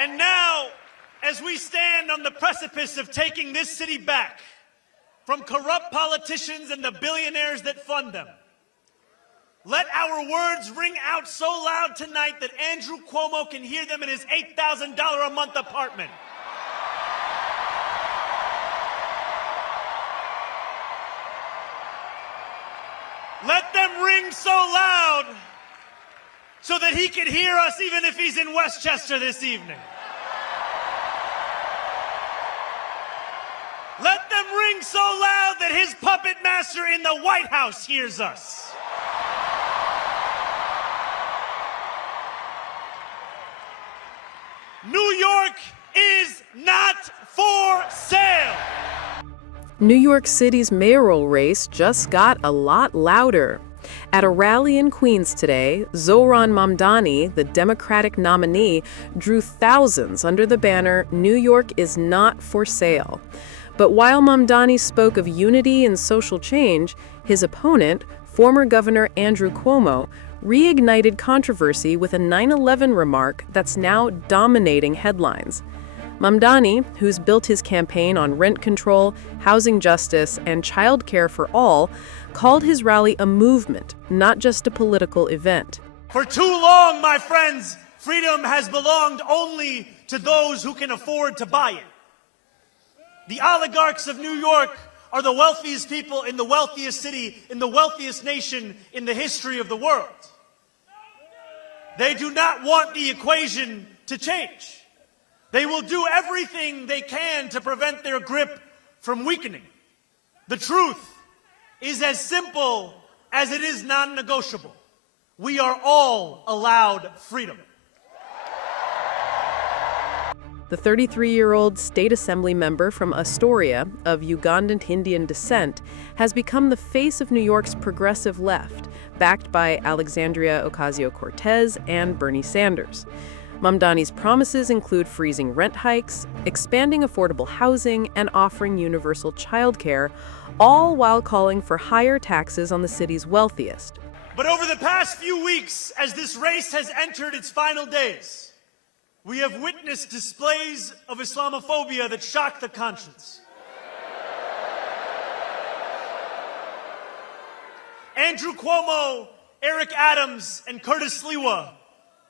And now, as we stand on the precipice of taking this city back from corrupt politicians and the billionaires that fund them, let our words ring out so loud tonight that Andrew Cuomo can hear them in his $8,000 a month apartment. Let them ring so loud so that he can hear us even if he's in Westchester this evening. Let them ring so loud that his puppet master in the White House hears us. New York is not for sale. New York City's mayoral race just got a lot louder. At a rally in Queens today, Zohran Mamdani, the Democratic nominee, drew thousands under the banner, "New York is not for sale." But while Mamdani spoke of unity and social change, his opponent, former Governor Andrew Cuomo, reignited controversy with a 9/11 remark that's now dominating headlines. Mamdani, who's built his campaign on rent control, housing justice, and child care for all, called his rally a movement, not just a political event. For too long, my friends, freedom has belonged only to those who can afford to buy it. The oligarchs of New York are the wealthiest people in the wealthiest city, in the wealthiest nation in the history of the world. They do not want the equation to change. They will do everything they can to prevent their grip from weakening. The truth is as simple as it is non-negotiable. We are all allowed freedom. The 33-year-old state assembly member from Astoria, of Ugandan Indian descent, has become the face of New York's progressive left, backed by Alexandria Ocasio-Cortez and Bernie Sanders. Mamdani's promises include freezing rent hikes, expanding affordable housing, and offering universal childcare, all while calling for higher taxes on the city's wealthiest. But over the past few weeks, as this race has entered its final days, we have witnessed displays of Islamophobia that shock the conscience. Andrew Cuomo, Eric Adams, and Curtis Sliwa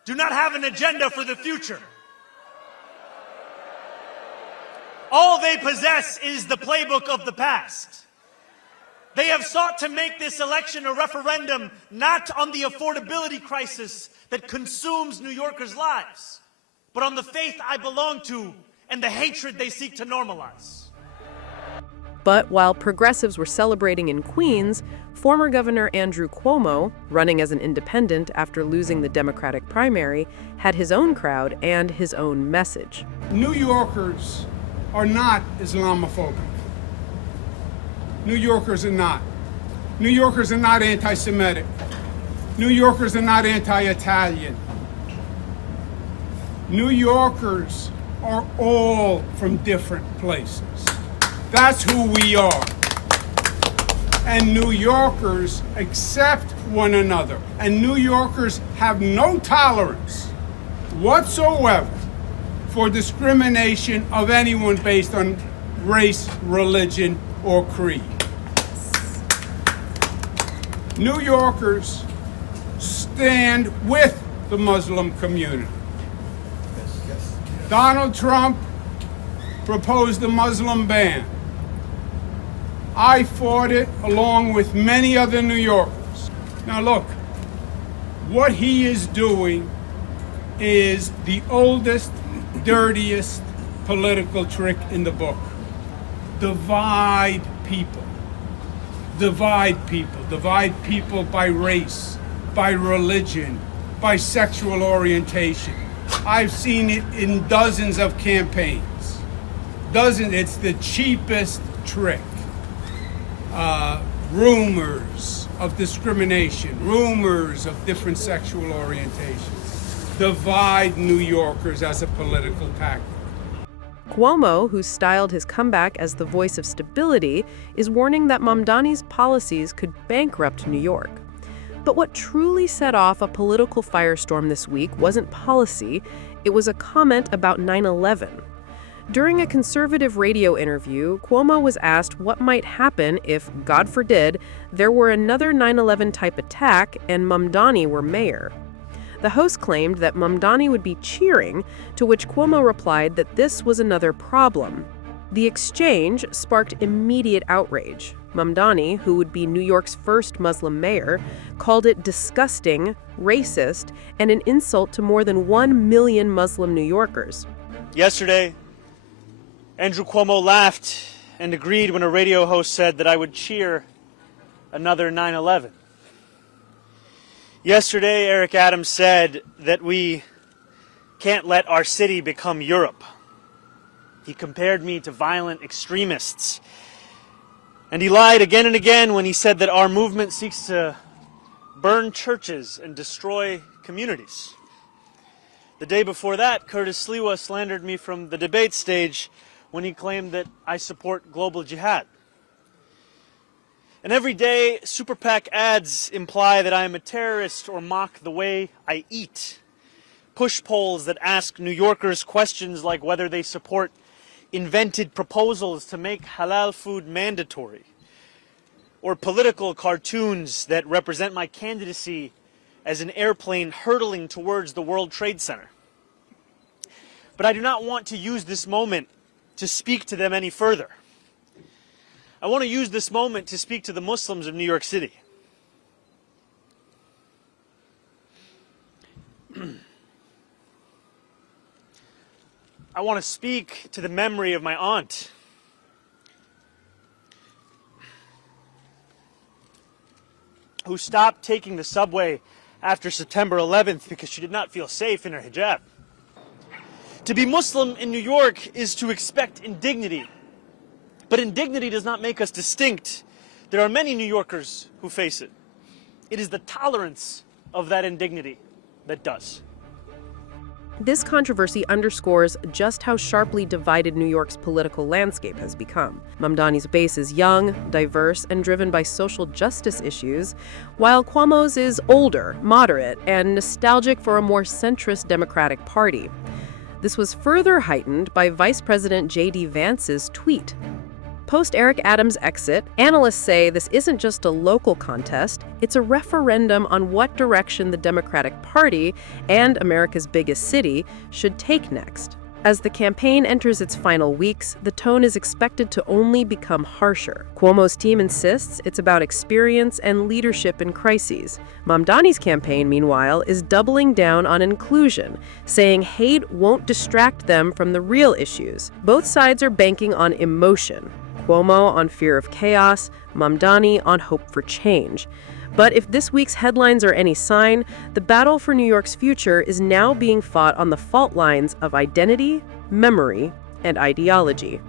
do not have an agenda for the future. All they possess is the playbook of the past. They have sought to make this election a referendum not on the affordability crisis that consumes New Yorkers' lives, but on the faith I belong to and the hatred they seek to normalize. But while progressives were celebrating in Queens, former Governor Andrew Cuomo, running as an independent after losing the Democratic primary, had his own crowd and his own message. New Yorkers are not Islamophobic. New Yorkers are not. New Yorkers are not anti-Semitic. New Yorkers are not anti-Italian. New Yorkers are all from different places. That's who we are. And New Yorkers accept one another. And New Yorkers have no tolerance whatsoever for discrimination of anyone based on race, religion, or creed. New Yorkers stand with the Muslim community. Donald Trump proposed a Muslim ban. I fought it along with many other New Yorkers. Now look, what he is doing is the oldest, dirtiest political trick in the book. Divide people. Divide people. Divide people by race, by religion, by sexual orientation. I've seen it in dozens of campaigns. It's the cheapest trick. Rumors of discrimination, rumors of different sexual orientations. Divide New Yorkers as a political tactic. Cuomo, who styled his comeback as the voice of stability, is warning that Mamdani's policies could bankrupt New York. But what truly set off a political firestorm this week wasn't policy, it was a comment about 9/11. During a conservative radio interview, Cuomo was asked what might happen if, God forbid, there were another 9/11 type attack and Mamdani were mayor. The host claimed that Mamdani would be cheering, to which Cuomo replied that this was another problem. The exchange sparked immediate outrage. Mamdani, who would be New York's first Muslim mayor, called it disgusting, racist, and an insult to more than 1 million Muslim New Yorkers. Yesterday, Andrew Cuomo laughed and agreed when a radio host said that I would cheer another 9/11. Yesterday, Eric Adams said that we can't let our city become Europe. He compared me to violent extremists. And he lied again and again when he said that our movement seeks to burn churches and destroy communities. The day before that, Curtis Sliwa slandered me from the debate stage when he claimed that I support global jihad. And every day, Super PAC ads imply that I am a terrorist or mock the way I eat. Push polls that ask New Yorkers questions like whether they support invented proposals to make halal food mandatory, or political cartoons that represent my candidacy as an airplane hurtling towards the World Trade Center. But I do not want to use this moment to speak to them any further. I want to use this moment to speak to the Muslims of New York City. I want to speak to the memory of my aunt, who stopped taking the subway after September 11th because she did not feel safe in her hijab. To be Muslim in New York is to expect indignity, but indignity does not make us distinct. There are many New Yorkers who face it. It is the tolerance of that indignity that does. This controversy underscores just how sharply divided New York's political landscape has become. Mamdani's base is young, diverse, and driven by social justice issues, while Cuomo's is older, moderate, and nostalgic for a more centrist Democratic Party. This was further heightened by Vice President J.D. Vance's tweet. Post Eric Adams' exit, analysts say this isn't just a local contest, it's a referendum on what direction the Democratic Party and America's biggest city should take next. As the campaign enters its final weeks, the tone is expected to only become harsher. Cuomo's team insists it's about experience and leadership in crises. Mamdani's campaign, meanwhile, is doubling down on inclusion, saying hate won't distract them from the real issues. Both sides are banking on emotion. Cuomo on fear of chaos, Mamdani on hope for change. But if this week's headlines are any sign, the battle for New York's future is now being fought on the fault lines of identity, memory, and ideology.